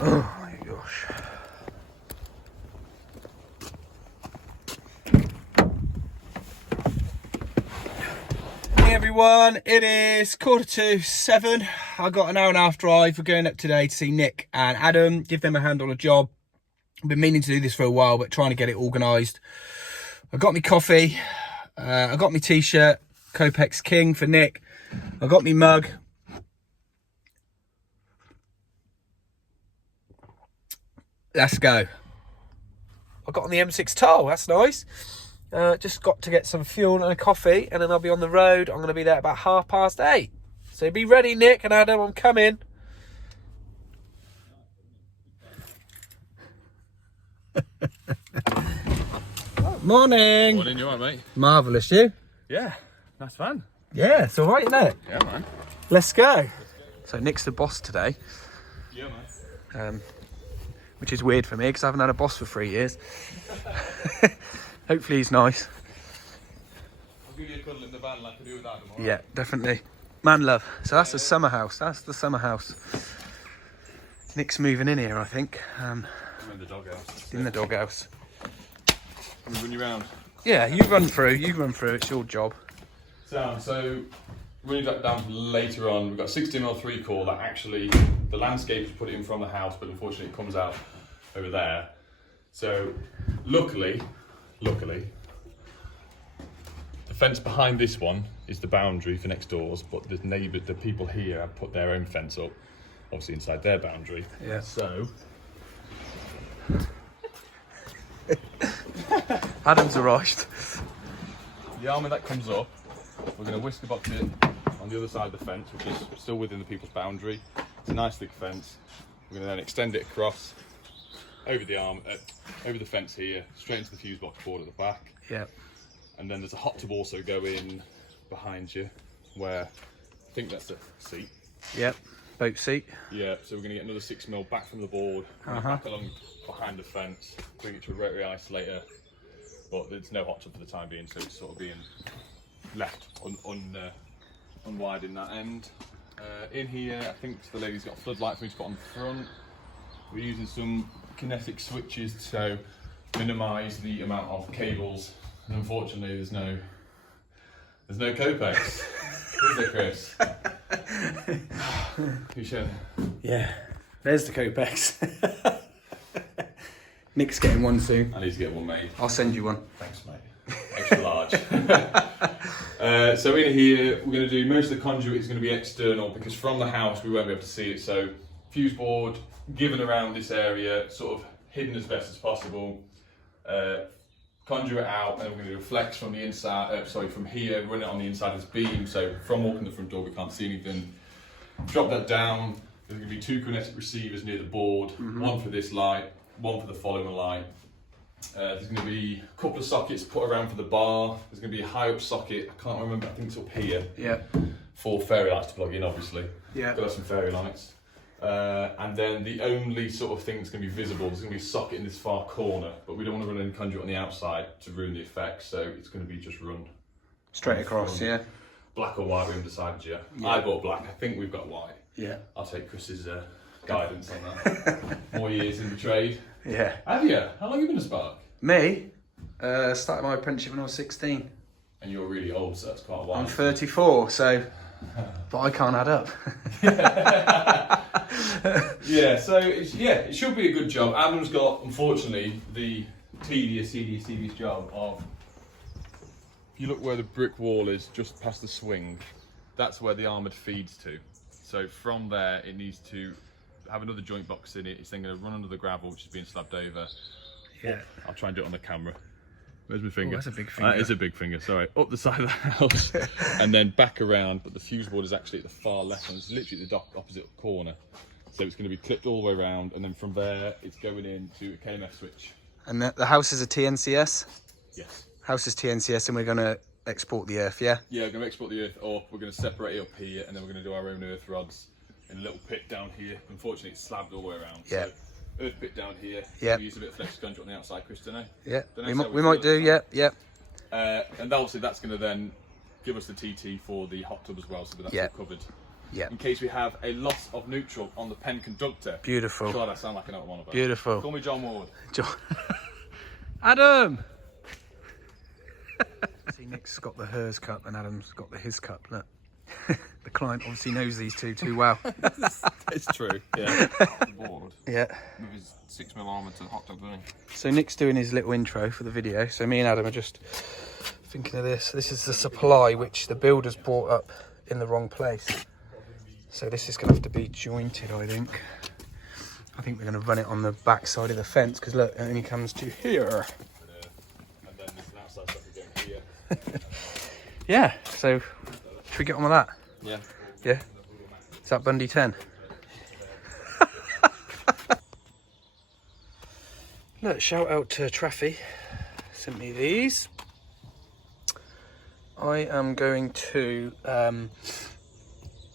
Oh my gosh. Hey everyone, it is 6:45. I got an hour and a half drive. We're going up today to see Nick and Adam, give them a hand on a job. I've been meaning to do this for a while, but trying to get it organised. I got me coffee, I got me t-shirt, Copex King for Nick. I got me mug. Let's go. I got on the M6 toll, that's nice. Just got to get some fuel and a coffee, and then I'll be on the road. I'm going to be there about 8:30. So be ready, Nick and Adam, I'm coming. Morning. Morning, you alright, mate? Marvellous, you? Yeah, nice fun. Yeah, it's alright, isn't it? Yeah, man. Let's go. So Nick's the boss today. Yeah, man. Which is weird for me because I haven't had a boss for 3 years. Hopefully he's nice. I'll give you a cuddle in the van like I do with Adam, alright? Yeah, definitely. Man love. So that's the summer house. That's the summer house. Nick's moving in here, I think. I'm in the doghouse. In the doghouse. I'm gonna run you round. Yeah, you run through. You run through. It's your job. So running that down later on, we've got 16mm 3 core that actually the landscape is put in from the house, but unfortunately it comes out over there. So luckily, the fence behind this one is the boundary for next doors, but the neighbour, the people here have put their own fence up, obviously inside their boundary. Yeah. So Adam's arrived. the armour that comes up, we're going to whisker box it on the other side of the fence, which is still within the people's boundary. It's a nice thick fence. We're going to then extend it across over the arm, over the fence here, straight into the fuse box board at the back. Yeah. And then there's a hot tub also going behind you, where I think that's the seat. Yep. Boat seat. Yeah. So we're going to get another 6mm back from the board, back along behind the fence, bring it to a rotary isolator. But there's no hot tub for the time being, so it's sort of being left unwide in that end. In here, I think the lady's got a floodlight for me to put on the front. We're using some kinetic switches to minimise the amount of cables. And unfortunately, there's no Copex. Is there, Chris? You should. Yeah. There's the Copex. Nick's getting one soon. I need to get one made. I'll send you one. Thanks, mate. Extra large. So in here, we're going to do most of the conduit is going to be external because from the house we won't be able to see it. So fuse board given around this area, sort of hidden as best as possible. Conduit out, and then we're going to do a flex from the inside. From here, run it on the inside of this beam. So from walking the front door, we can't see anything. Drop that down. There's going to be 2 kinetic receivers near the board. One for this light, one for the following light. There's going to be a couple of sockets put around for the bar. There's going to be a high up socket, I can't remember, I think it's up here. Yeah. For fairy lights to plug in, obviously. Yeah. Got to have some fairy lights. And then the only sort of thing that's going to be visible, there's going to be a socket in this far corner, but we don't want to run any conduit on the outside to ruin the effect, so it's going to be just run Straight across, yeah. Black or white, we haven't decided yet. I bought black, I think we've got white. Yeah. I'll take Chris's guidance on that. More years in the trade. Yeah. Have you? How long have you been a Spark? Me? Started my apprenticeship when I was 16. And you're really old, so that's quite a while. I'm 34, so... But I can't add up. Yeah, so it should be a good job. Adam's got, unfortunately, the tedious job of... If you look where the brick wall is, just past the swing, that's where the armoured feeds to. So from there, it needs to have another joint box in it. It's then going to run under the gravel, which is being slabbed over. Yeah. I'll try and do it on the camera. Where's my finger? Oh, that's a big finger. That is a big finger, sorry. Up the side of the house and then back around, but the fuse board is actually at the far left, and it's literally at the opposite corner. So it's going to be clipped all the way around, and then from there, it's going into a KMF switch. And the house is a TNCS? Yes. House is TNCS, and we're going to export the earth, yeah? Yeah, we're going to export the earth up, we're going to separate it up here, and then we're going to do our own earth rods in a little pit down here. Unfortunately, it's slabbed all the way around. Yeah. So earth bit down here. Yeah. We use a bit of flex conduit on the outside, Chris, don't I? Yeah, Don't we might do, yeah, yeah. And obviously that's going to then give us the TT for the hot tub as well, so that's all covered. Yeah. in case we have a loss of neutral on the pen conductor. Beautiful. God, I sound like I know what I'm on about. Beautiful. Call me John Ward. Adam! See, Nick's got the hers cup and Adam's got the his cup. Look. The client obviously knows these two too well. It's true, yeah. The board. Yeah. With his 6mm armour to the hot dog, doesn't he? So Nick's doing his little intro for the video. So me and Adam are just thinking of this. This is the supply which the builders brought up in the wrong place. So this is going to have to be jointed, I think. I think we're going to run it on the back side of the fence because look, it only comes to here. And then there's an outside stuff again here. Yeah, so should we get on with that? Yeah. Yeah? Is that Bundy 10? Look, shout out to Traffy. Sent me these. I am going to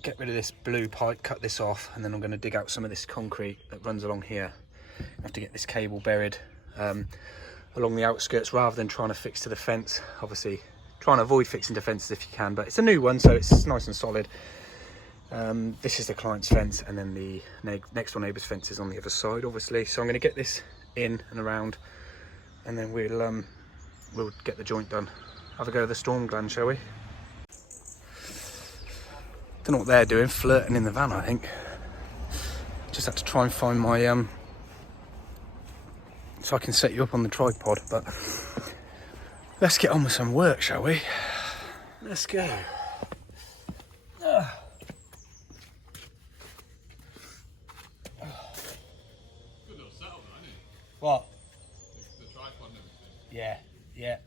get rid of this blue pipe, cut this off, and then I'm going to dig out some of this concrete that runs along here. I have to get this cable buried along the outskirts rather than trying to fix to the fence. Obviously, trying to avoid fixing to fences if you can, but it's a new one, so it's nice and solid. This is the client's fence, and then the next door neighbour's fence is on the other side, obviously. So I'm going to get this in and around, and then we'll get the joint done. Have a go at the storm gland, shall we? Don't know what they're doing, flirting in the van, I think. Just had to try and find my so I can set you up on the tripod, but let's get on with some work, shall we? Let's go. Good little setup, isn't it? What? The tripod and everything. Yeah, yeah.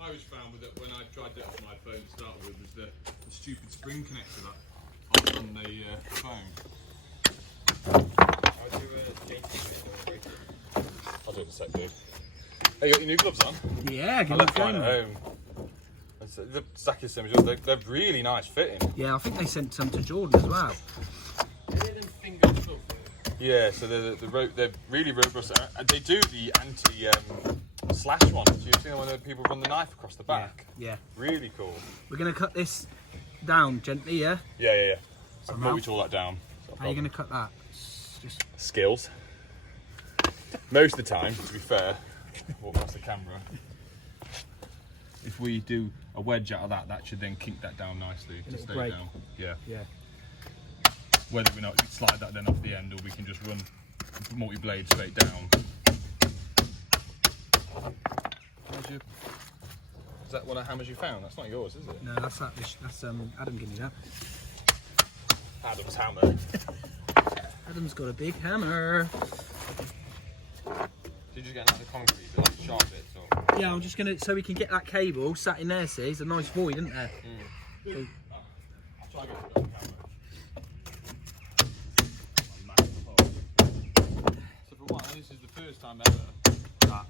I always found with it when I tried it on my phone to start with was the stupid spring connector that on the phone. I'll do it in a sec, dude. Hey, you got your new gloves on? Yeah, I give left me mine at home. The exactly the same as yours. They're really nice fitting. Yeah, I think they sent some to Jordan as well. Yeah, so they're really robust. They do the anti-slash one. So you've seen when people run the knife across the back. Yeah. Really cool. We're going to cut this down gently, yeah? Yeah. I can Somehow. probably all that down. How are you going to cut that? Just Skills. Most of the time, to be fair, walk past the camera. If we do a wedge out of that, that should then kink that down nicely to stay break. down. Yeah. Yeah. Whether we not slide that then off the end, or we can just run multi-blade straight down. Is that one of the hammers you found? That's not yours, is it? No, that's Adam gave me that. Adam's hammer. Adam's got a big hammer. Did you get another concrete, but like sharp bits? Or? Yeah, I'm just gonna, so we can get that cable sat in there, see? It's a nice void, isn't there? Mm. I'll try to go for that camera. So for one, this is the first time ever that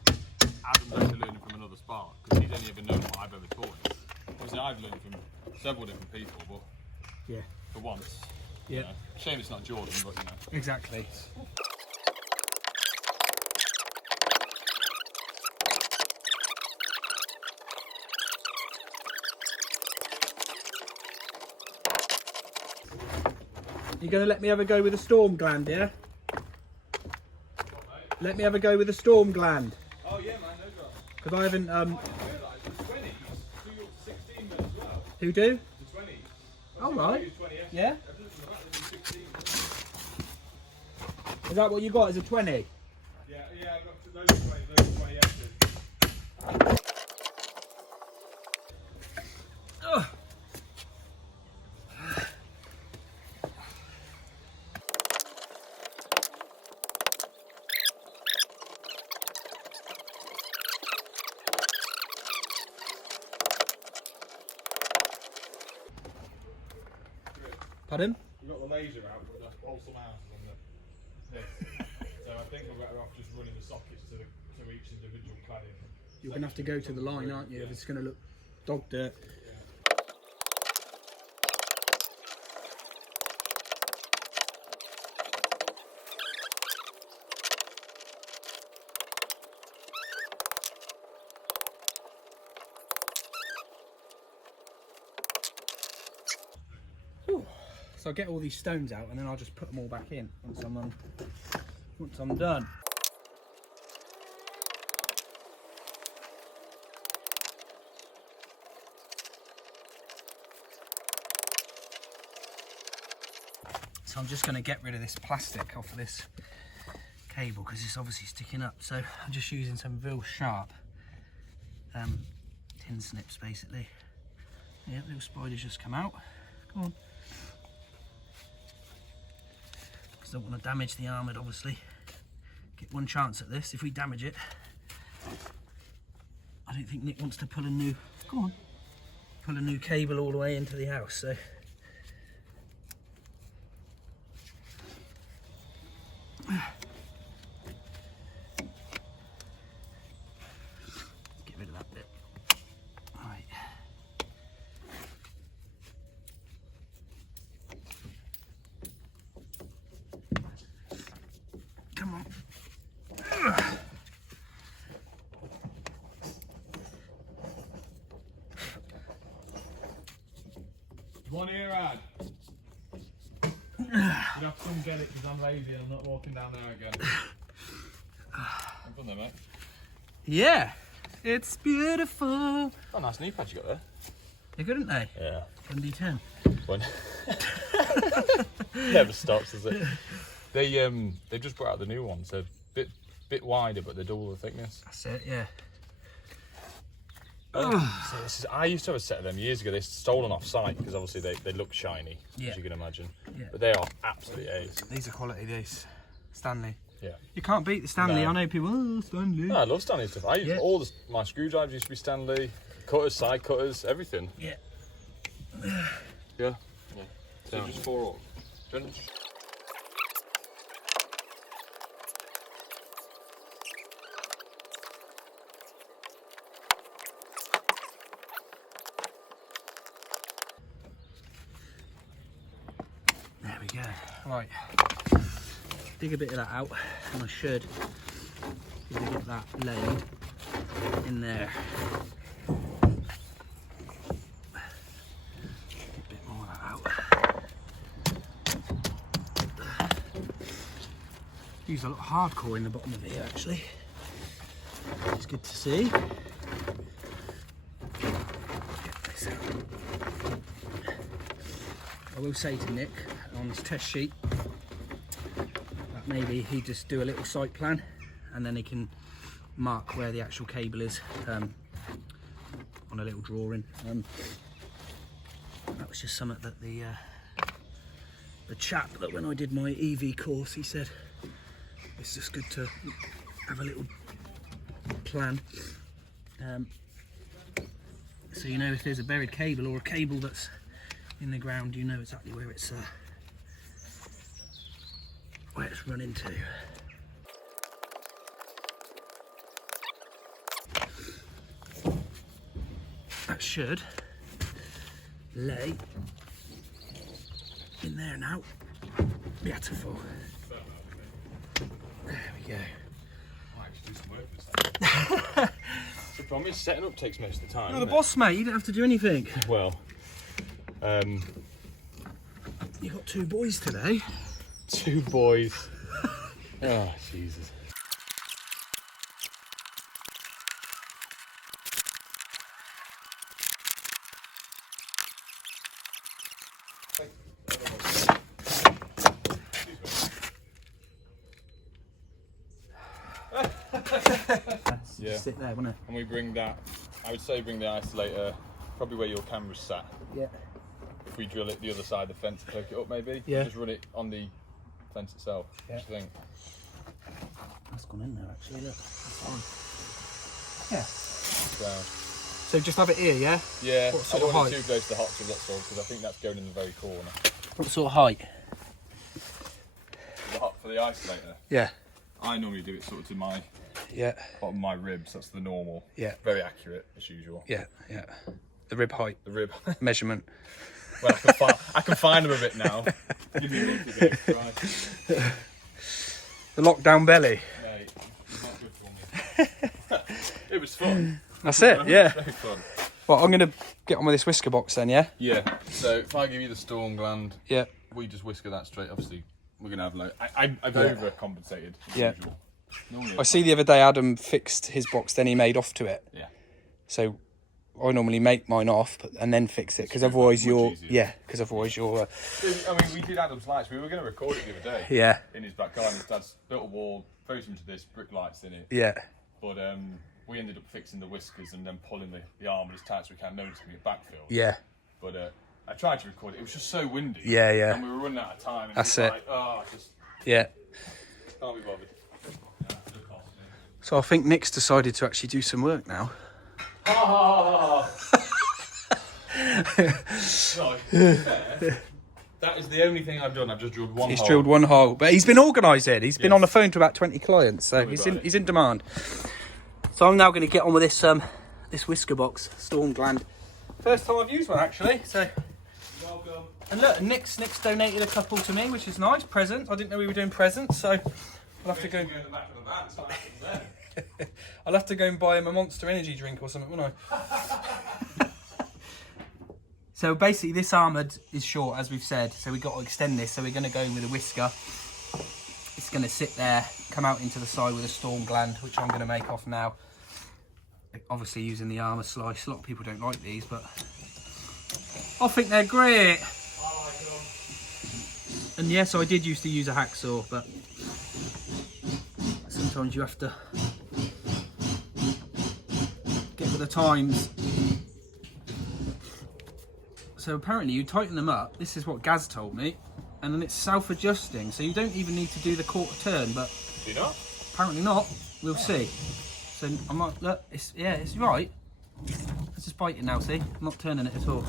Adam's actually learning from another spark, because he's only ever known what I've ever taught him. Obviously I've learned from several different people, but Yeah. for once. Yeah. You know, shame it's not Jordan, but you know. Exactly. You gonna let me have a go with the storm gland, yeah? Let me have a go with the storm gland. Oh yeah, man, no drop. Because I haven't, I didn't realise the 20s do 16 men as well. Who do? The 20s. All right. 20 Yeah? Is that what you got as a 20? Yeah, I've got those 20, those 20 extras. Ugh. Pardon? We've got the laser out, but the whole somehow is on this. So I think we're better off just running the sockets to each individual cladding. You're going to have to go to the line, aren't you? If it's going to look dog dirt. So I'll get all these stones out and then I'll just put them all back in once I'm done. So I'm just going to get rid of this plastic off of this cable because it's obviously sticking up. So I'm just using some real sharp tin snips basically. Yeah, little spiders just come out. Come on. Because I don't want to damage the armoured, obviously. Get one chance at this. If we damage it, I don't think Nick wants to pull a new. Go on. Pull a new cable all the way into the house. So. Get rid of that bit. Right. Come on. One here, Ad. You have to come get it because I'm lazy and I'm not walking down there again. Have fun there, mate. Yeah, it's beautiful. Oh, nice knee pads you got there. They're good, aren't they? Yeah. Bundy 10. One. Never stops, does it? They just brought out the new ones. They're a bit wider, but they're double the thickness. That's it, yeah. So I used to have a set of them years ago. They're stolen off site because obviously they look shiny, as you can imagine. Yeah. But they are absolutely ace. These are quality, these. Stanley. Yeah. You can't beat the Stanley. No. I know people, oh, Stanley. No, I love Stanley stuff. My screwdrivers used to be Stanley, cutters, side cutters, everything. Yeah. Yeah. So just 4 up. There we go. Right. Dig a bit of that out, and I should get that laid in there. Get a bit more of that out. Use a lot of hardcore in the bottom of here, actually. It's good to see. Get this out. I will say to Nick on his test sheet that maybe he just do a little site plan and then he can mark where the actual cable is on a little drawing. That was just something that the chap that when I did my EV course, he said it's just good to have a little plan, so you know if there's a buried cable or a cable that's in the ground, you know exactly where it's run into. That should lay in there now. Beautiful. There we go. I actually do some work for this. The problem is setting up takes most of the time. You're the boss, mate. You don't have to do anything. Well, you got 2 boys today. 2 boys. Oh, Jesus. Yeah. Sit there, wouldn't it? And we bring that, I would say bring the isolator probably where your camera's sat. Yeah. If we drill it the other side of the fence and hook it up maybe, yeah. Just run it on the fence itself. Yeah. What do you think? That's gone in there actually, look. That's fine. Yeah. So just have it here, yeah? Yeah, what sort I don't of want height? it too close to the hot tub, that's all, because I think that's going in the very corner. What sort of height? For the isolator? Yeah. I normally do it sort of to my bottom of my ribs, that's the normal. Yeah. Very accurate, as usual. Yeah, yeah. The rib height. The rib measurement. Well, I can find them a bit now. Give me a look again, right. The lockdown belly. Mate, it's not good for me. It was fun. That's it, yeah. Very fun. Well, I'm going to get on with this whisker box then, yeah? Yeah, so if I give you the storm gland, yeah, we just whisker that straight. Obviously, we're gonna have like I've overcompensated. As usual. I see the other day Adam fixed his box, then he made off to it. Yeah. So I normally make mine off and then fix it because otherwise you're I mean, we did Adam's lights. We were going to record it the other day. Yeah. In his back garden, his dad's built a wall, very similar to this, brick lights in it. Yeah. But we ended up fixing the whiskers and then pulling the armour as tight so we can't notice it get backfilled. Yeah. But I tried to record it. It was just so windy. Yeah, yeah. And we were running out of time. And That's it. it. Like, oh, just Yeah. can't be bothered. So I think Nick's decided to actually do some work now. No, that is the only thing I've done. I've just drilled one hole. He's drilled one hole, but he's been organising. He's been on the phone to about 20 clients, so he's in demand. So I'm now going to get on with this this whisker box, Storm Gland. First time I've used one actually. So Welcome. and look, Nick's donated a couple to me, which is nice. Presents. I didn't know we were doing presents, so I'll have to go. In the back of the van, so what happens then? I'll have to go and buy him a Monster Energy drink or something, won't I? So basically this armoured is short, as we've said, so we've got to extend this, so we're going to go with a whisker. It's going to sit there, come out into the side with a Storm Gland, which I'm going to make off now. Obviously using the armour slice. A lot of people don't like these, but I think they're great. I like them. And yes, I did used to use a hacksaw, but sometimes you have to get with the times. So apparently you tighten them up, this is what Gaz told me, and then it's self-adjusting, so you don't even need to do the quarter turn, but Do you not? apparently not, we'll see. So I'm like, look, it's right. Let's just bite it now, see? I'm not turning it at all.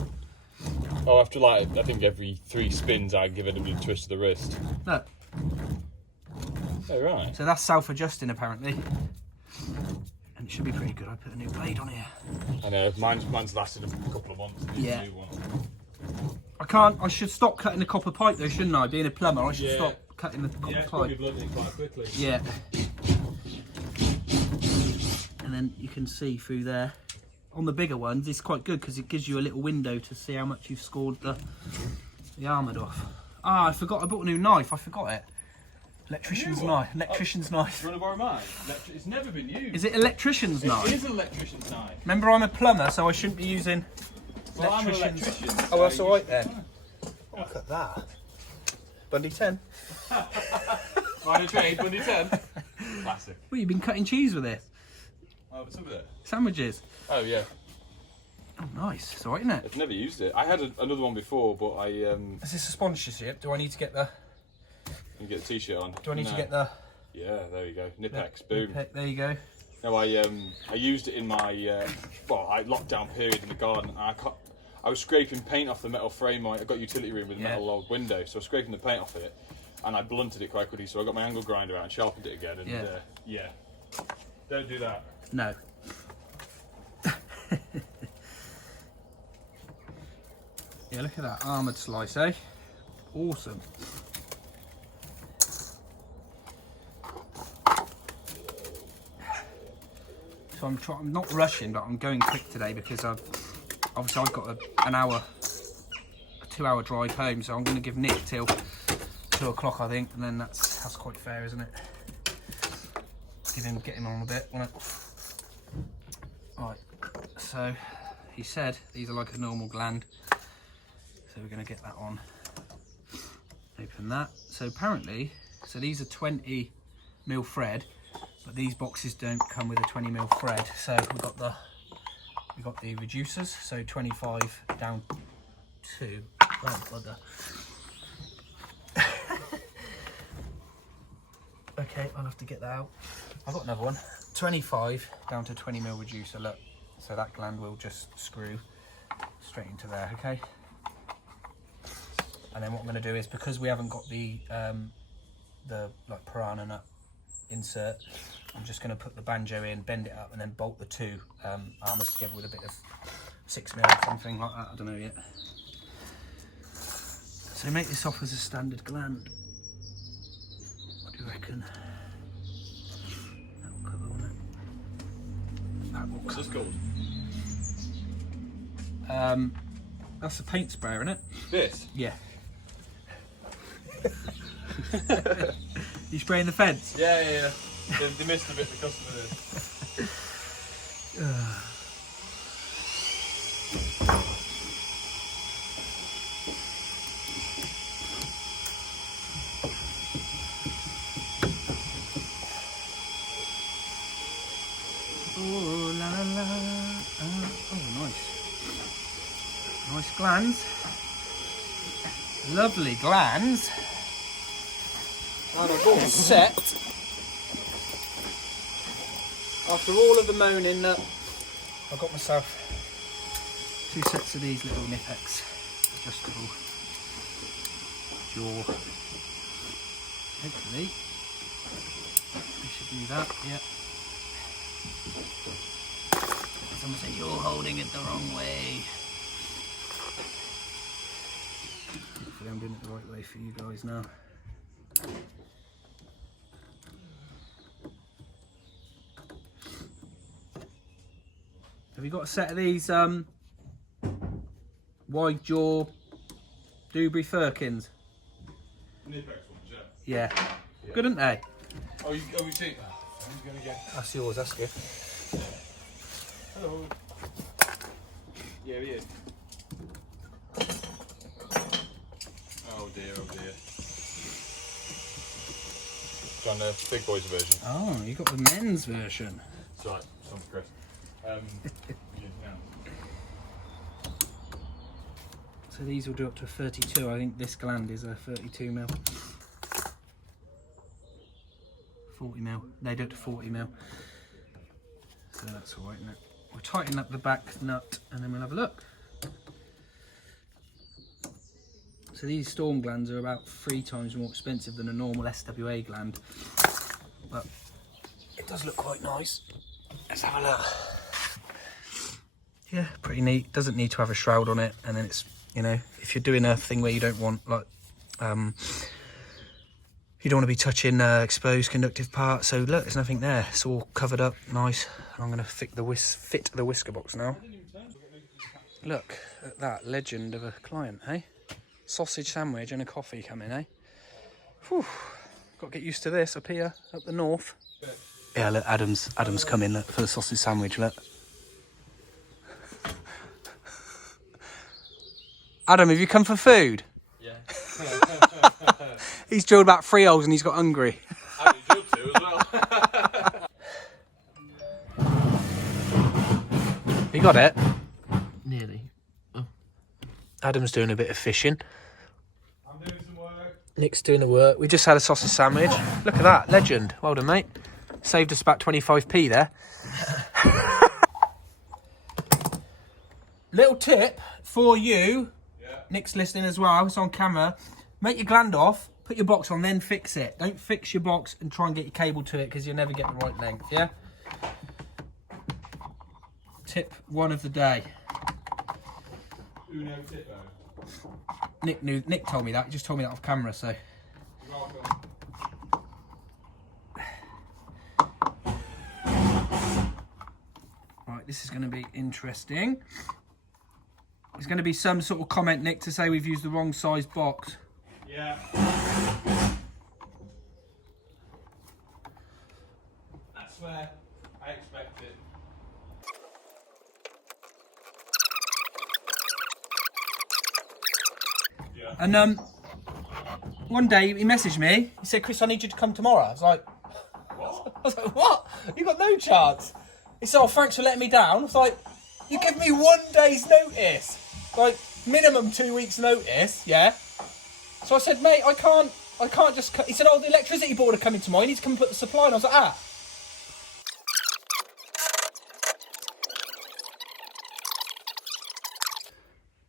Oh, after like, I think every 3 spins I give it a little twist of the wrist. Look, Oh, right. so that's self-adjusting apparently. And it should be pretty good. I put a new blade on here. I know, mine's lasted a couple of months. Yeah. A new one. I should stop cutting the copper pipe though, shouldn't I? Being a plumber, I should Yeah. stop cutting the copper pipe. blunting quite quickly. Yeah. And then you can see through there. On the bigger ones, it's quite good because it gives you a little window to see how much you've scored the armoured off. Ah, I forgot. I bought a new knife. I forgot it. Electrician's knife. Electrician's knife. Do you want to borrow mine? It's never been used. Is it electrician's knife? It is an electrician's knife. Remember, I'm a plumber, so I shouldn't be using Well, I'm an electrician's. electrician. Oh, that's all right then. Oh, look at that. Bundy 10. Mine a trade, Bundy 10. Classic. Well, you've been cutting cheese with this. Oh, what's up with it? Sandwiches. Oh, yeah. Oh, nice. It's all right, isn't it? I've never used it. I had another one before, but I Is this a sponsorship? Do I need to get the... you get the t-shirt on. Do I need to get the... Yeah, there you go. Nipex, boom. There you go. No, I used it in my lockdown period in the garden. And I was scraping paint off the metal frame. I got a utility room with a metal old window, so I was scraping the paint off it, and I blunted it quite quickly. So I got my angle grinder out and sharpened it again. And yeah, don't do that. No. Yeah, look at that armoured slice, eh? Awesome. So I'm not rushing, but I'm going quick today because I've got a 2-hour drive home. So I'm going to give Nick till 2 o'clock, I think, and then that's quite fair, isn't it? Get him on a bit, won't it? Right. So he said these are like a normal gland. So we're going to get that on. Open that. So apparently, these are 20mm thread, but these boxes don't come with a 20mm thread. So we've got the reducers. So 25 down to. Oh, bugger. Okay, I'll have to get that out. I've got another one. 25 down to 20mm reducer. Look, so that gland will just screw straight into there. Okay. And then what I'm going to do is, because we haven't got the like piranha nut insert, I'm just going to put the banjo in, bend it up, and then bolt the 2 armours together with a bit of 6mm or something like that. I don't know yet. So make this off as a standard gland. What do you reckon? That will cover, won't it? That will What's this called? That's a paint sprayer, isn't it? This? Yeah. You spraying the fence? Yeah. They missed a bit, the customer did. Oh, la la la. Oh, nice. Nice glands. Lovely glands. And I've got a set. After all of the moaning that I got myself 2 sets of these little Nipex adjustable jaw. Hopefully we should do that, yeah. Someone said you're holding it the wrong way. Hopefully I'm doing it the right way for you guys now. Have you got a set of these wide jaw Dewberry Firkins? Nipex ones, Yeah. Good, aren't they? Oh, you see? Who's going to get? That's yours, that's good. Hello. Yeah, he is. Oh dear. Done the big boys version. Oh, you got the men's version. That's right, some Chris. So these will do up to 32. I think this gland is a 32mm. 40mm. They do it to 40mm. So that's alright, isn't it? We'll tighten up the back nut and then we'll have a look. So these storm glands are about 3 times more expensive than a normal SWA gland. But it does look quite nice. Let's have a look. Yeah, pretty neat. Doesn't need to have a shroud on it, and then it's, you know, if you're doing a thing where you don't want, like, you don't want to be touching exposed conductive parts. So look, there's nothing there. It's all covered up, nice. I'm going to fit the whisker box now. Look at that legend of a client, hey? Sausage sandwich and a coffee coming, eh? Whew. Got to get used to this up here, up the north. Yeah, look, Adam's coming, look, for the sausage sandwich, look. Adam, have you come for food? Yeah. He's drilled about 3 holes and he's got hungry. I drilled 2 as well. You got it? Nearly. Oh. Adam's doing a bit of fishing. I'm doing some work. Nick's doing the work. We just had a sausage sandwich. Look at that, legend. Well done, mate. Saved us about 25p there. Little tip for you. Yeah. Nick's listening as well. It's on camera. Make your gland off. Put your box on, then fix it. Don't fix your box and try and get your cable to it because you'll never get the right length, yeah? Tip 1 of the day. Uno tip though. Nick told me that. He just told me that off camera, so. You're welcome. Right, this is going to be interesting. There's going to be some sort of comment, Nick, to say we've used the wrong size box. Yeah. That's where I expect it. Yeah. And one day he messaged me. He said, "Chris, I need you to come tomorrow." I was like, What? I was like, "What? You got no chance." He said, "Oh, thanks for letting me down." I was like, "You give me 1 day's notice, like minimum 2 weeks' notice, yeah." So I said, "Mate, I can't just." He said, "Oh, the electricity board are coming tomorrow. You need to come and put the supply." And I was like, "Ah."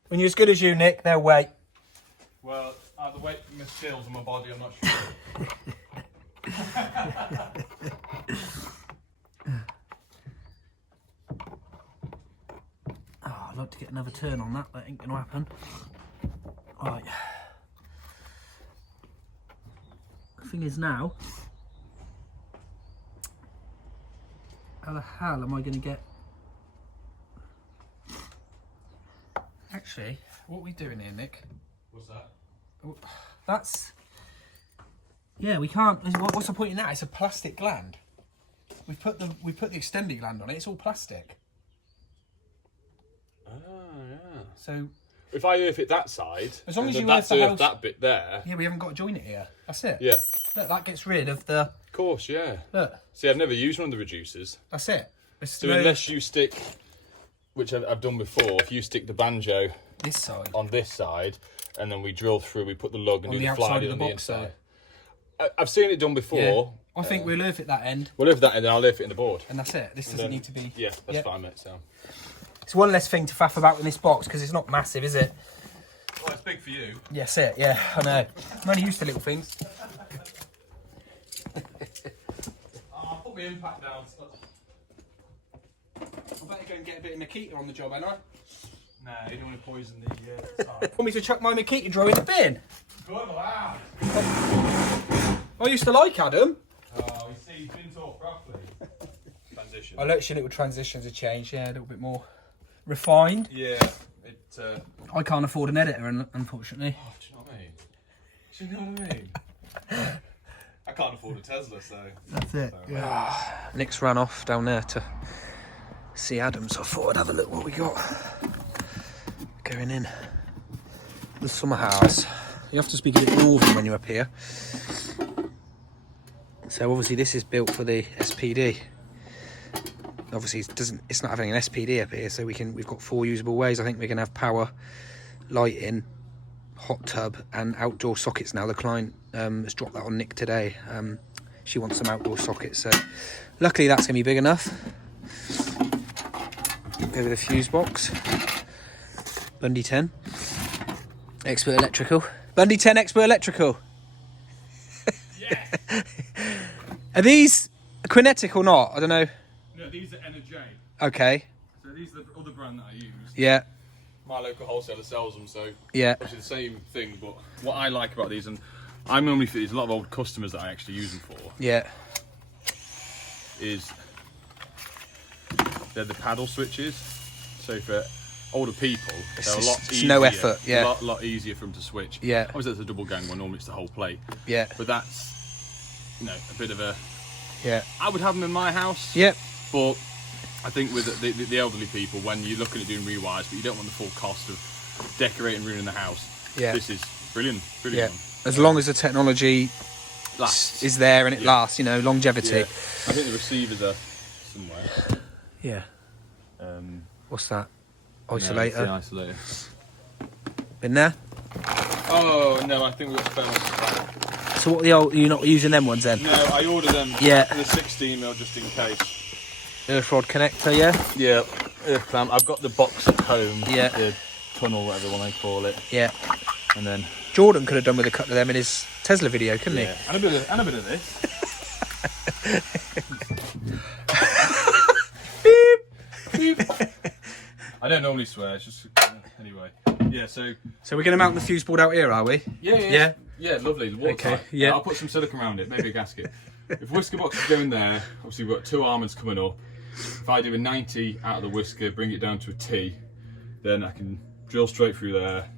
When you're as good as you, Nick, they'll wait. Well, the weight from my skills and my body, I'm not sure. Oh, I'd like to get another turn on that, but it ain't going to happen. Right. The thing is now, how the hell am I going to get... Actually, what are we doing here, Nick? What's that? That's Yeah, we can't. What's the point in that? It's a plastic gland. We put the extended gland on it. It's all plastic. Oh, yeah. So if I earth it that side, as long as you that's earth the earth house, that bit there. Yeah, we haven't got to join it here. That's it. Yeah. Look, that gets rid of the. Of course, yeah. Look. See, I've never used one of the reducers. That's it. So unless you stick, which I've done before, if you stick the banjo this side on this side, and then we drill through, we put the lug and on do the the fly outside of on the the box inside. there. I've seen it done before. Yeah. I think we'll earth it that end. We'll earth that and then I'll earth it in the board. And that's it. This doesn't need to be. Yeah, that's fine, mate. So it's one less thing to faff about in this box because it's not massive, is it? well, it's big for you. Yes, it. Yeah, I know. I'm only used to little things. I'll put my impact down. I better go and get a bit of Nikita on the job, ain't I? Nah, you don't want to poison the side. Want me to chuck my Nikita drawer in the bin? Good lad. I used to like Adam. Oh, you see, he's been taught properly. Transition. I let your little transitions have changed, yeah, a little bit more refined. Yeah, it. I can't afford an editor, unfortunately. Oh, do you know what I mean? Do you know what I mean? I can't afford a Tesla, so. That's it. So, Yeah. Nick's ran off down there to see Adam, so I thought I'd have a look what we got. Going in the summer house. You have to speak a bit northern when you're up here. So obviously this is built for the SPD. Obviously it's not having an SPD up here, so we've got 4 usable ways. I think we can have power, lighting, hot tub and outdoor sockets now. The client has dropped that on Nick today. She wants some outdoor sockets, so luckily that's going to be big enough. Go with a fuse box. Bundy 10. Expert Electrical. Bundy 10 Expert Electrical. yeah. Are these Quinetic or not? I don't know. No, these are NJ. Okay. So these are the other brand that I use. Yeah. My local wholesaler sells them, so Yeah. obviously the same thing. But what I like about these, and I'm normally for these, a lot of old customers that I actually use them for, Yeah. is they're the paddle switches. So for older people, they're a lot It's easier. no effort, yeah. A lot easier for them to switch. Yeah. Obviously that's a double gang one, normally it's the whole plate. Yeah. But that's, you know, a bit of a, Yeah. I would have them in my house. Yep. But I think with the elderly people, when you're looking at doing rewires, but you don't want the full cost of decorating and ruining the house, Yeah. this is brilliant. Yeah. Brilliant. As long as the technology Lasts. is there and it lasts, you know, longevity. Yeah. I think the receivers are somewhere. Yeah. What's that? No, Isolator. it's the isolator. Been there? Oh no, I think we've got spare ones. So what are the old, you're not using them ones then? No, I ordered them Yeah. for the 16mm just in case. Earth rod connector, yeah? Yeah, earth clamp. I've got the box at home. Yeah. The tunnel, whatever one they call it. Yeah. And then Jordan could have done with a couple of them in his Tesla video, couldn't yeah. And a bit of this. Beep. I don't normally swear, it's just anyway. Yeah, so So we're going to mount the fuse board out here, are we? yeah, lovely. Okay, yeah. I'll put some silicone around it, maybe a gasket. If whisker box is going there, obviously we've got 2 armors coming up. If I do a 90 out of the whisker, bring it down to a T, then I can drill straight through there.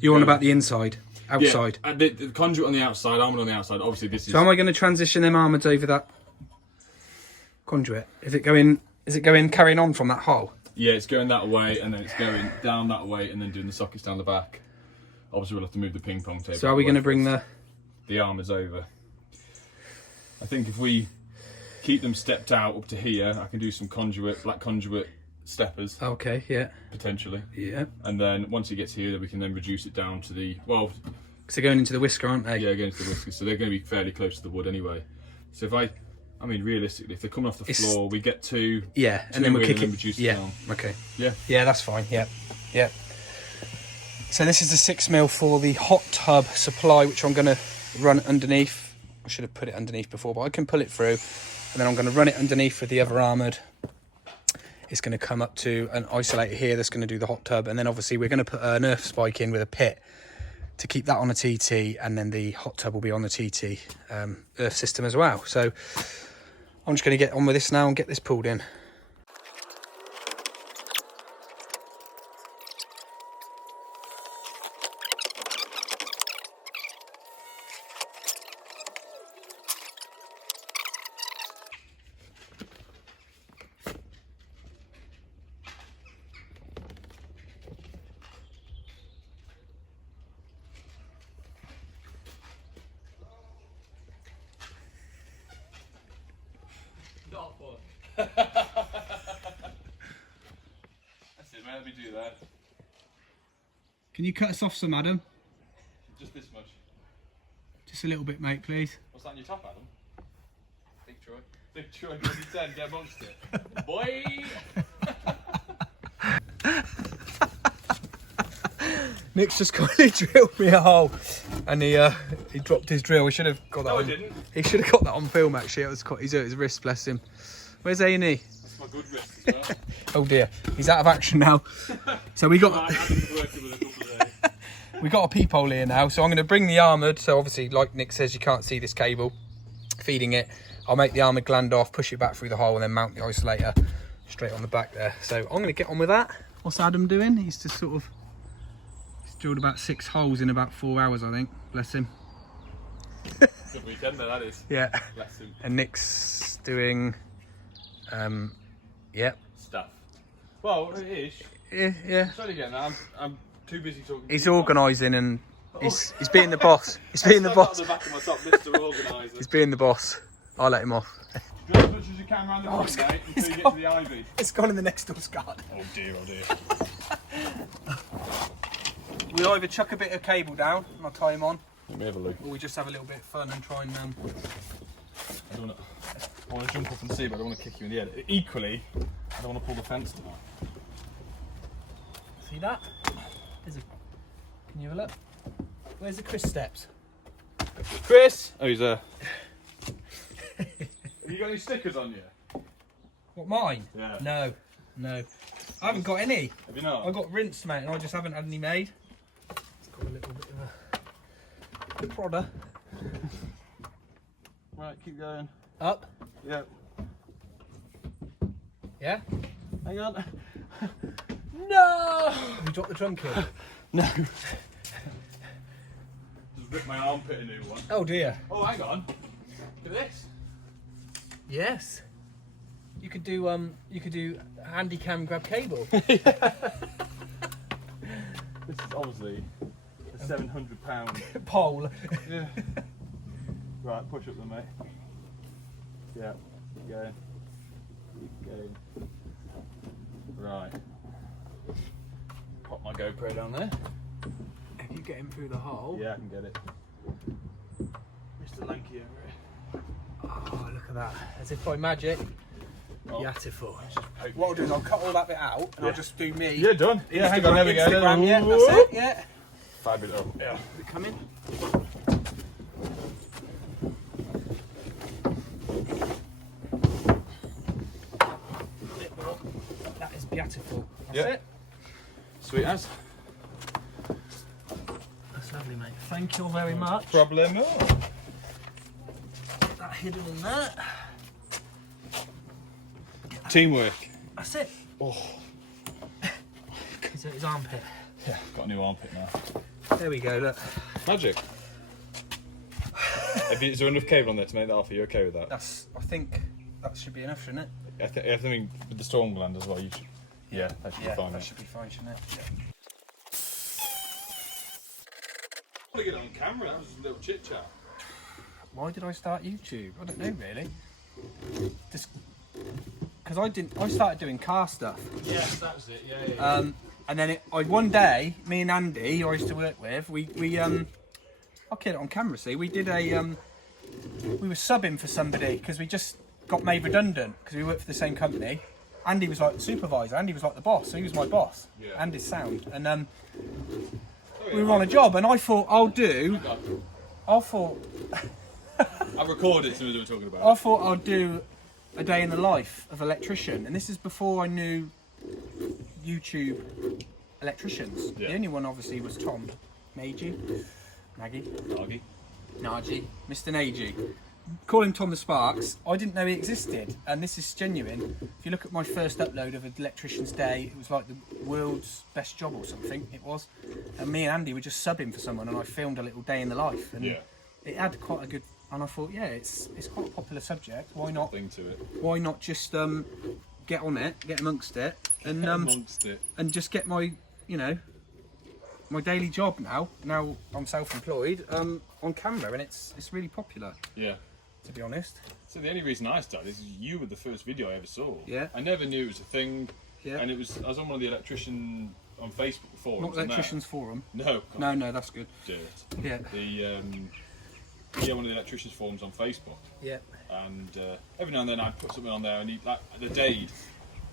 You're on about the inside, outside. Yeah, the conduit on the outside, armor on the outside. Obviously this is. So am I going to transition them armors over that conduit? Is it going carrying on from that hole? Yeah, it's going that way, and then it's going down that way, and then doing the sockets down the back. Obviously we'll have to move the ping pong table. So are we going to bring the armors over? I think if we keep them stepped out up to here, I can do some black conduit steppers. Okay, yeah. Potentially. Yeah. And then once it gets here, we can then reduce it down to the, well... Because they're going into the whisker, aren't they? Yeah, going into the whiskers, so they're going to be fairly close to the wood anyway. So if I mean, realistically, if they're coming off the floor, we get 2... Yeah, and then we'll kick it. Reduce Yeah, it down. okay. Yeah. Yeah, that's fine, yeah. Yeah. So this is the 6mm for the hot tub supply, which I'm going to run underneath. I should have put it underneath before, but I can pull it through. And then I'm going to run it underneath with the other armoured. It's going to come up to an isolator here that's going to do the hot tub. And then obviously we're going to put an earth spike in with a pit to keep that on a TT. And then the hot tub will be on the TT earth system as well. So I'm just going to get on with this now and get this pulled in. That's it, mate. Let me do that. Can you cut us off some, Adam? Just this much. Just a little bit, mate, please. What's that on your top, Adam? Big Troy. Big Troy, 2010, get amongst it. Boy! Nick's just kindly drilled me a hole, and he dropped his drill. We should have got that. No, on. I didn't. He should have got that on film. Actually, it was quite. He's hurt his wrist. Bless him. Where's A&E? That's my good wrist as well. Oh dear, he's out of action now. So we got. Adam's working with a couple of days. We got a peephole here now, so I'm going to bring the armoured. So obviously, like Nick says, you can't see this cable feeding it. I'll make the armoured gland off, push it back through the hole, and then mount the isolator straight on the back there. So I'm going to get on with that. What's Adam doing? He's just sort of drilled about 6 holes in about 4 hours, I think. Bless him. Good weekend, that is. Yeah. Bless him. And Nick's doing, yep. Stuff. Well, it is. Yeah. Sorry again. I'm too busy talking. He's organising and he's being the boss. He's being the boss. The back of my top list of organisers. He's being the boss. I'll let him off. Do as much as you can around the room, mate, until you get to the ivy. It's gone in the next door's garden. Oh dear, oh dear. We either chuck a bit of cable down and I'll tie him on, Let me have a look. or we just have a little bit of fun and try and I want to jump up and see, but I don't want to kick you in the head. Equally, I don't want to pull the fence down. see that? Can you have a look? Where's the Chris steps? Chris! Oh, he's there. Have you got any stickers on you? What, mine? Yeah. No. I haven't got any. Have you not? I got rinsed, mate, and I just haven't had any made. It's got a little bit of a prodder. Right, keep going. Up. Yeah. Yeah? Hang on. No! Have you dropped the drum kit? No. Just ripped my armpit a new one. Oh dear. Oh, hang on. Look at this. Yes. You could do handy cam grab cable. This is obviously a £700. Pole. Yeah. Right, push up then, mate. Yeah, keep going. Keep going. Right. Pop my GoPro down there. If you get him through the hole. Yeah, I can get it. Mr. Lanky over here. Oh, look at that. As if by magic. Oh. Beautiful. Poke What I'll do is I'll cut all that bit out and Yeah. I'll just do me. Yeah, done. Yeah, hang on, there we go. Instagram, yeah, that's it, yeah. Fabulous. Oh, yeah. Is it coming? That is beautiful. That's Yeah. it. Sweet as. That's lovely, mate. Thank you very much. Problemo. That hidden in there. Teamwork. That's it. Oh. He's at his armpit. Yeah, got a new armpit now. There we go, look. Magic. Is there enough cable on there to make that off? Are you okay with that? I think that should be enough, shouldn't it? I think with the storm gland as well, you should. Yeah, that should be fine. That mate. should be fine, shouldn't it? Yeah. I want to get it on camera. That was just a little chit chat. Why did I start YouTube? I don't know really. Just because I started doing car stuff. Yeah, that's it. Yeah. And then one day, me and Andy, who I used to work with, I'll get it on camera. See, we did we were subbing for somebody because we just got made redundant because we worked for the same company. Andy was like the supervisor. Andy was like the boss. So he was my boss. Yeah. Andy's sound. And we were on a job, and I thought I recorded as soon as we were talking about I thought I'd do a day in the life of Electrician, and this is before I knew YouTube Electricians. Yeah. The only one obviously was Tom Nagy, it. Nagy, Mr. Nagy. Call him Tom the Sparks. I didn't know he existed, and this is genuine. If you look at my first upload of an Electrician's Day, it was like the world's best job or something. It was, and me and Andy were just subbing for someone, and I filmed a little day in the life, and Yeah. it had quite a good. And I thought, yeah, it's quite a popular subject. Why not? Thing to it. Why not just get on it, get amongst it, and Amongst it. and just get my my daily job now. Now I'm self-employed on camera, and it's really popular. Yeah. to be honest. So the only reason I started is you were the first video I ever saw. Yeah. I never knew it was a thing. Yeah. And I was on one of the Electrician on Facebook before. Not Electricians forum. No. No, that's good. Dirt. Yeah. One of the Electricians forums on Facebook. Yeah. And every now and then I'd put something on there, and like the Dade.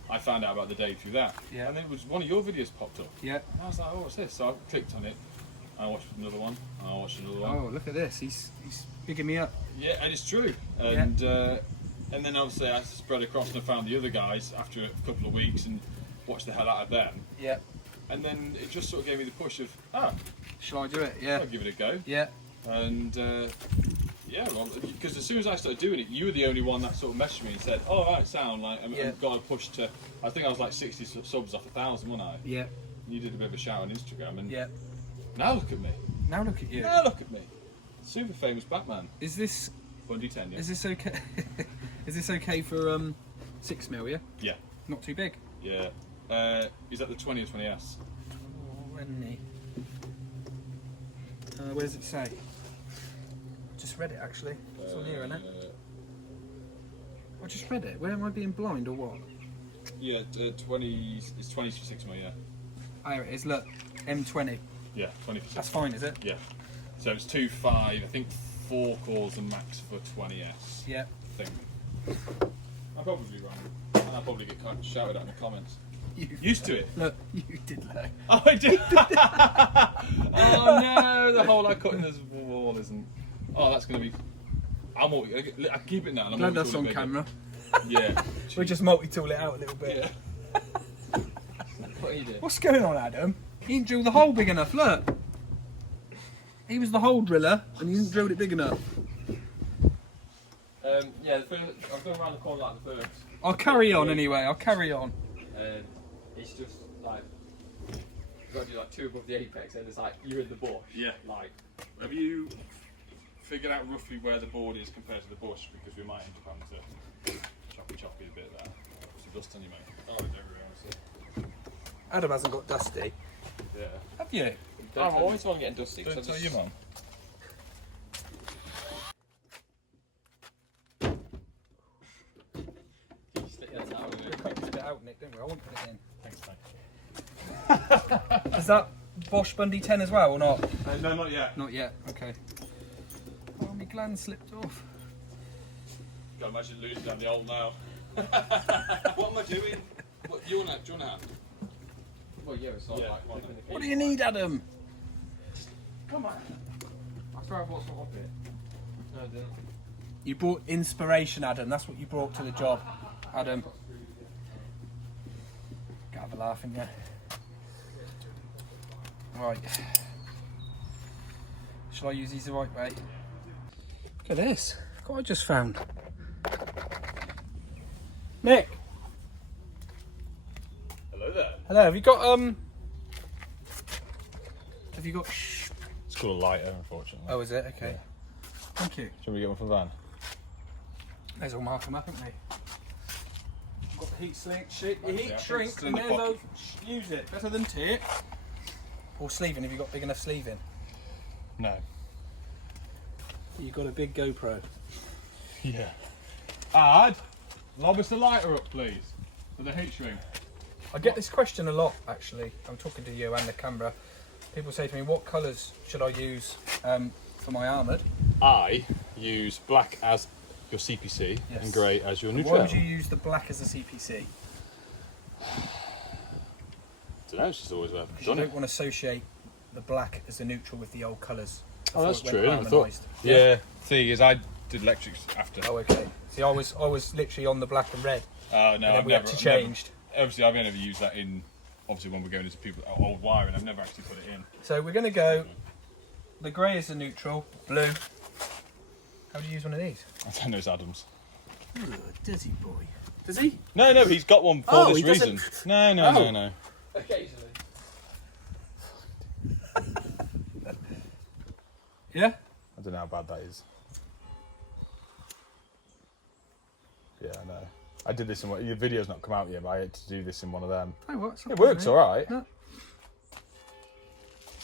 I found out about the Dade through that. Yeah. And then it was one of your videos popped up. Yeah. And I was like, oh, what's this? So I clicked on it. I watched another one. And I watched another one. Oh, look at this. He's bigging me up. Yeah, and it's true. And and then obviously I spread across and I found the other guys after a couple of weeks and watched the hell out of them. Yeah. And then it just sort of gave me the push of, shall I do it? Yeah. I'll give it a go. Yeah. And yeah, well, because as soon as I started doing it, you were the only one that sort of messaged me and said, "Oh, right, sound like," and got a push to. I think I was like 60 subs off 1,000, wasn't I? Yeah. You did a bit of a shout on Instagram, and Yeah. now look at me. Now look at you. Now look at me. Super famous Batman. Is this Bundy 10, yeah. Is this okay? Is this okay for 6mm? Yeah. Yeah. Not too big. Yeah. Is that the 20 or 20S? Where does it say? Just read it actually. It's on here, isn't it? I just read it. Where am I being blind or what? Yeah, 20. It's 20 for 6mm, yeah. Oh, here it is. Look, M20. Yeah, 20 for 6mm. That's fine, is it? Yeah. So it's 2.5. I think 4 cores and max for 20S. Yeah. I think. I'm probably wrong. And I'll probably get shouted at in the comments. Used to it. Look, you did look. Oh, I did. Oh no, the hole I cut in this wall isn't. Oh, that's going to be. I can keep it now. And Glad that's on camera. Yeah. We just multi-tool it out a little bit. Yeah. What are you doing? What's going on, Adam? He didn't drill the hole big enough. Look. He was the hole driller, and he didn't drill it big enough. Yeah, I was going around the corner like the first. I'll carry on anyway. I'll carry on. It's just like you've got to do like 2 above the apex, and it's like you're in the bush. Yeah. Like, have you figured out roughly where the board is compared to the bush? Because we might end up having to choppy a bit there. Some dust on you, mate. Oh, everywhere. Adam hasn't got dusty. Yeah. Have you? I'm always the one getting dusty. Don't tell your mum. Stick your towel in We'll it. cut this bit out, Nick, don't we? I won't put it in. Thanks, mate. Is that Bosch Bundy 10 as well, or not? No, not yet. Not yet. Okay. Oh, my gland slipped off. Can't imagine losing down the hole now. What am I doing? What, do you want to have? Well, yeah, it's not Yeah, like why not? What do you need, Adam? Come on. I swear I bought some off it. No, I didn't. You brought inspiration, Adam. That's what you brought to the job, Adam. Got to have a laugh in there. Right. Shall I use these the right way? Look at this. Look what I just found. Nick. Hello there. Hello. Have you got It's called a lighter, unfortunately. Oh, is it? Okay. Yeah. Thank you. Shall we get one from Van? There's all mark them up, haven't they? Got the heat shrink. The heat Yeah, shrink. it's in the May as well use it. Better than tape. Or sleeving. Have you got big enough sleeving? No. You got a big GoPro. Yeah. Ad, lob us the lighter up, please, for the heat shrink. I get this question a lot, actually. I'm talking to you and the camera. People say to me, what colours should I use for my armoured? I use black as your CPC Yes. and grey as your Why neutral. would you use the black as a CPC? don't know, it's just always worth Because you don't want to associate the black as the neutral with the old colours. Oh, that's before it true. I went never thought. harmonised. Yeah. Thing is, I did electrics after. Oh, okay. See, I was literally on the black and red. Oh no, And then I've we never had to change. Obviously, I've never used that in. Obviously, when we're going into people old wiring, I've never actually put it in. So we're going to go. The grey is the neutral. Blue. How do you use one of these? I don't know, it's Adams. Ooh, does he, boy? Does he? No, he's got one for Oh, this he reason. doesn't- No. Occasionally. Yeah. I don't know how bad that is. Yeah, I know. I did this in one. Your video's not come out yet, but I had to do this in one of them. Oh, what? It works all right. No.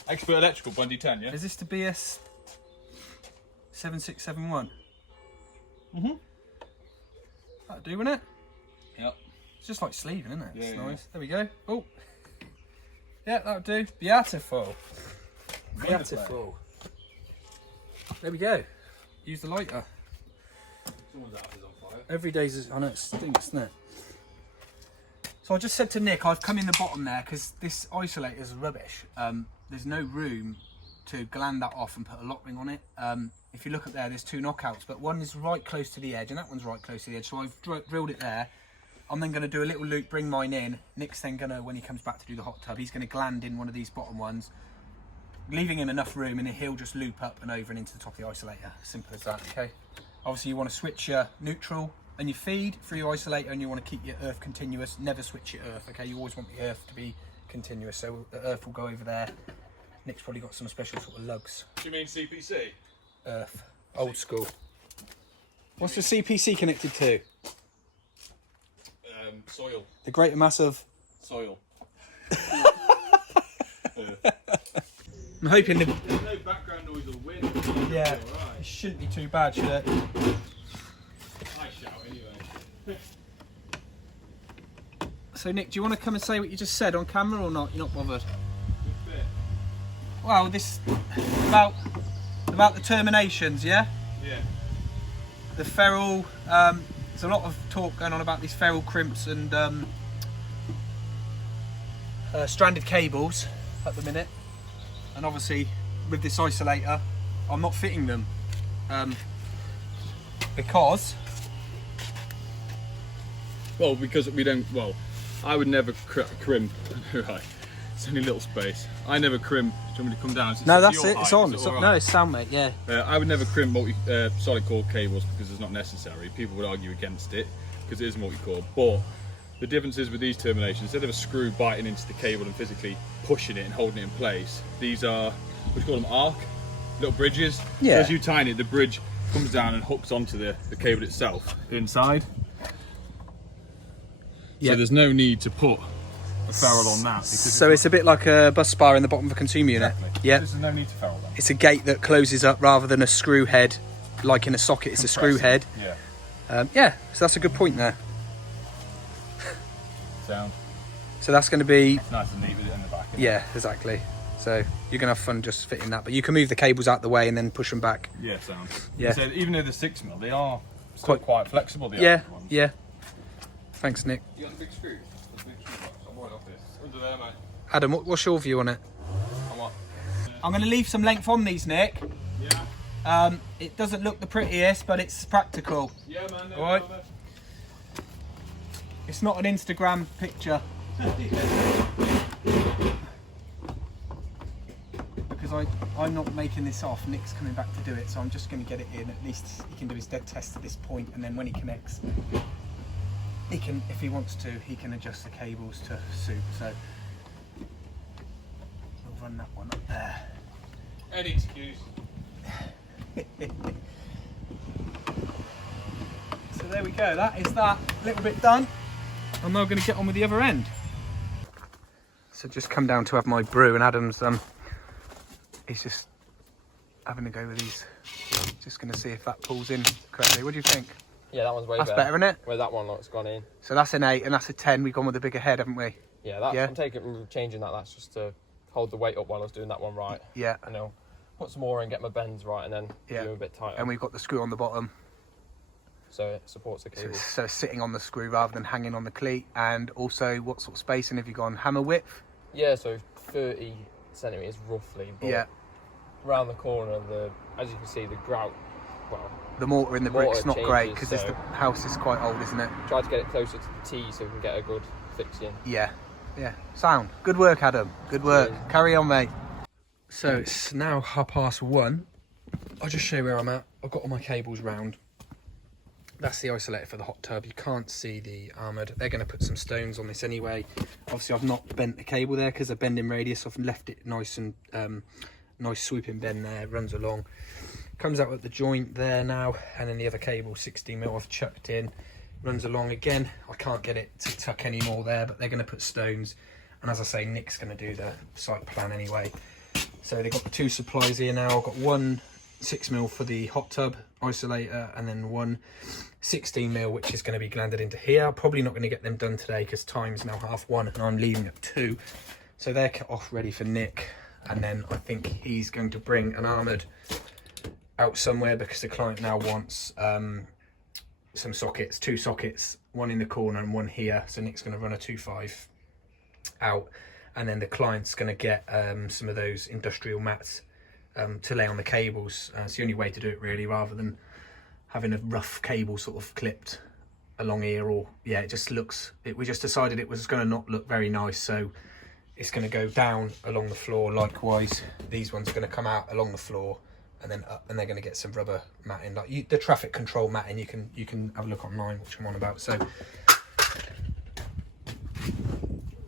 Expert electrical, Bundy 10, yeah. Is this the BS 7671? That'll do, wouldn't it? Yep. It's just like sleeving, isn't it? Yeah, It's yeah. nice. There we go. Oh. Yeah, that'll do. Beautiful. Beautiful. There we go. Use the lighter. Someone's house is on fire. Every day's, I know it stinks, doesn't it? So I just said to Nick, I've come in the bottom there because this isolator is rubbish. There's no room to gland that off and put a lock ring on it. If you look up there, there's 2 knockouts, but one is right close to the edge and that one's right close to the edge. So I've drilled it there. I'm then going to do a little loop, bring mine in. Nick's then going to, when he comes back to do the hot tub, he's going to gland in one of these bottom ones, leaving him enough room, and then he'll just loop up and over and into the top of the isolator. Simple as that, okay? Obviously you want to switch your neutral and your feed through your isolator, and you want to keep your earth continuous. Never switch your earth, okay? You always want the earth to be continuous, so the earth will go over there. Nick's probably got some special sort of lugs. Do you mean CPC? Earth, old school. What's the CPC connected to? Soil. The greater mass of... Soil. I'm hoping the... There's no background noise or wind. Yeah, All right. it shouldn't be too bad, should it? I shout anyway. So Nick, do you want to come and say what you just said on camera or not? You're not bothered? Good bit. Well, this... About the terminations, yeah? Yeah. The ferrule... there's a lot of talk going on about these ferrule crimps and stranded cables at the minute. And obviously, with this isolator, I'm not fitting them. Because... Well, because we don't. Well, I would never crimp. Right, it's only a little space. I never crimp. Do you want me to come down? No, It's that's your it. It's height, on. is It's it on. all No, right? it's sound, mate. Yeah. I would never crimp solid core cables because it's not necessary. People would argue against it because it is multi-core. But the difference is with these terminations, instead of a screw biting into the cable and physically pushing it and holding it in place, these are, what do you call them, arc? Little bridges. Yeah. So as you tighten it, the bridge comes down and hooks onto the cable itself inside. Yeah. So there's no need to put a ferrule on that. Because So it's a bit like a bus bar in the bottom of a consumer unit. exactly. Yeah. There's no need to ferrule that. It's a gate that closes up rather than a screw head, like in a socket. It's a screw head. Yeah. Yeah. So that's a good point there. Sound. So that's going to be... It's nice and neat with it in the back. isn't it? Yeah, exactly. So you're going to have fun just fitting that, but you can move the cables out the way and then push them back. Yeah, sound. Yeah. So even though they're 6mm, they are still quite flexible. The Yeah, ones. yeah. Thanks, Nick. You got the big screws? The big screw box. I'm right off this. Under there, mate. Adam, what's your view on it? On what? I'm going to leave some length on these, Nick. Yeah. It doesn't look the prettiest, but it's practical. Yeah, man. No, All right. no. It's not an Instagram picture. Because I'm not making this off. Nick's coming back to do it, so I'm just going to get it in. At least he can do his dead test at this point, and then when he connects, he can, if he wants to, he can adjust the cables to suit. So we'll run that one up there. Any excuse. So there we go. That is that little bit done. I'm now going to get on with the other end. So just come down to have my brew, and Adam's he's just having a go with these. Just going to see if that pulls in correctly. What do you think? Yeah, that one's way That's better. better, isn't it? Where that one looks gone in. So that's an 8 and that's a 10. We've gone with a bigger head, haven't we? Yeah, that's, Yeah. I'm changing that. That's just to hold the weight up while I was doing that one right. Yeah. I know. Put some more in, get my bends right, and then Yeah. do them a bit tighter. And we've got the screw on the bottom. So it supports the So cable. it's sitting on the screw rather than hanging on the cleat. And also, what sort of spacing have you gone? Hammer width? Yeah, so 30 centimetres roughly. But Yeah. around the corner, as you can see, the grout, well, The mortar in the Mortar brick's not great changes, because so- the house is quite old, isn't it? tried to get it closer to the T so we can get a good fix in. Yeah, yeah. Sound. Good work, Adam. Good work. Cheers. Carry on, mate. So it's now 1:30. I'll just show you where I'm at. I've got all my cables round. That's the isolator for the hot tub. You can't see the armoured. They're going to put some stones on this anyway. Obviously, I've not bent the cable there because the bending radius. I've left it nice and nice swooping bend there. Runs along. Comes out at the joint there now, and then the other cable, 16mm, I've chucked in. Runs along again. I can't get it to tuck any more there, but they're going to put stones. And as I say, Nick's going to do the site plan anyway. So they've got the 2 supplies here now. I've got one 6mm for the hot tub isolator, and then one 16mm which is going to be glanded into here. Probably not going to get them done today because time's now 1:30 and I'm leaving at 2. So they're cut off ready for Nick, and then I think he's going to bring an armoured out somewhere because the client now wants some sockets, 2 sockets, one in the corner and one here. So Nick's going to run a 2.5 out, and then the client's going to get some of those industrial mats to lay on the cables. It's the only way to do it really, rather than having a rough cable sort of clipped along here, or yeah, it just looks, we just decided it was going to not look very nice, so it's going to go down along the floor. Likewise, these ones are going to come out along the floor and then up, and they're going to get some rubber matting, like the traffic control matting. You can have a look online, which I'm on about. So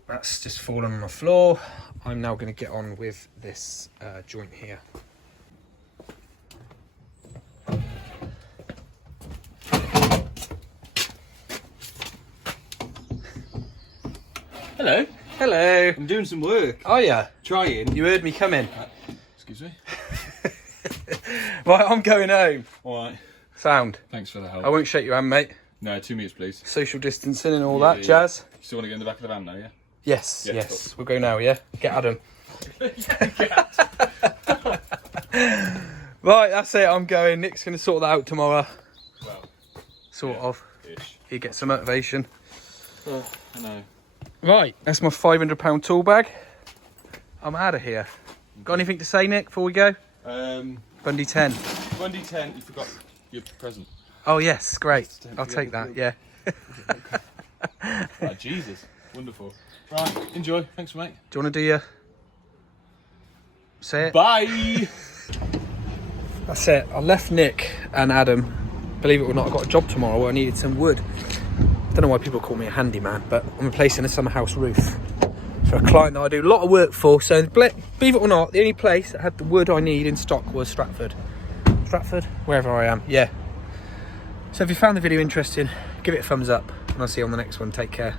that's just fallen on the floor. I'm now going to get on with this joint here. Hello. Hello. I'm doing some work. Oh yeah. Trying. You heard me coming. Excuse me. Right, I'm going home. All right. Sound. Thanks for the help. I won't shake your hand, mate. No, 2 minutes, please. Social distancing and all Yeah, that yeah. jazz. You still want to get in the back of the van now, yeah? Yes, Yeah, yes. We'll go now, yeah? Get Adam. Right, that's it. I'm going. Nick's going to sort that out tomorrow. Well, Sort of. ish. He gets some motivation. I know. Right, that's my £500 tool bag. I'm out of here. Got anything to say, Nick, before we go? Bundy 10. Bundy 10, you forgot your present. Oh, yes, great. Don't I'll forget take the that, tool. yeah. Ah, Jesus. Wonderful. Right, enjoy. Thanks, mate. Do you want to do your... Say it? Bye! That's it. I left Nick and Adam. Believe it or not, I got a job tomorrow where I needed some wood. I don't know why people call me a handyman, but I'm replacing a summer house roof for a client that I do a lot of work for. So believe it or not, the only place that had the wood I need in stock was Stratford, wherever I am. Yeah. So if you found the video interesting, give it a thumbs up, and I'll see you on the next one. Take care.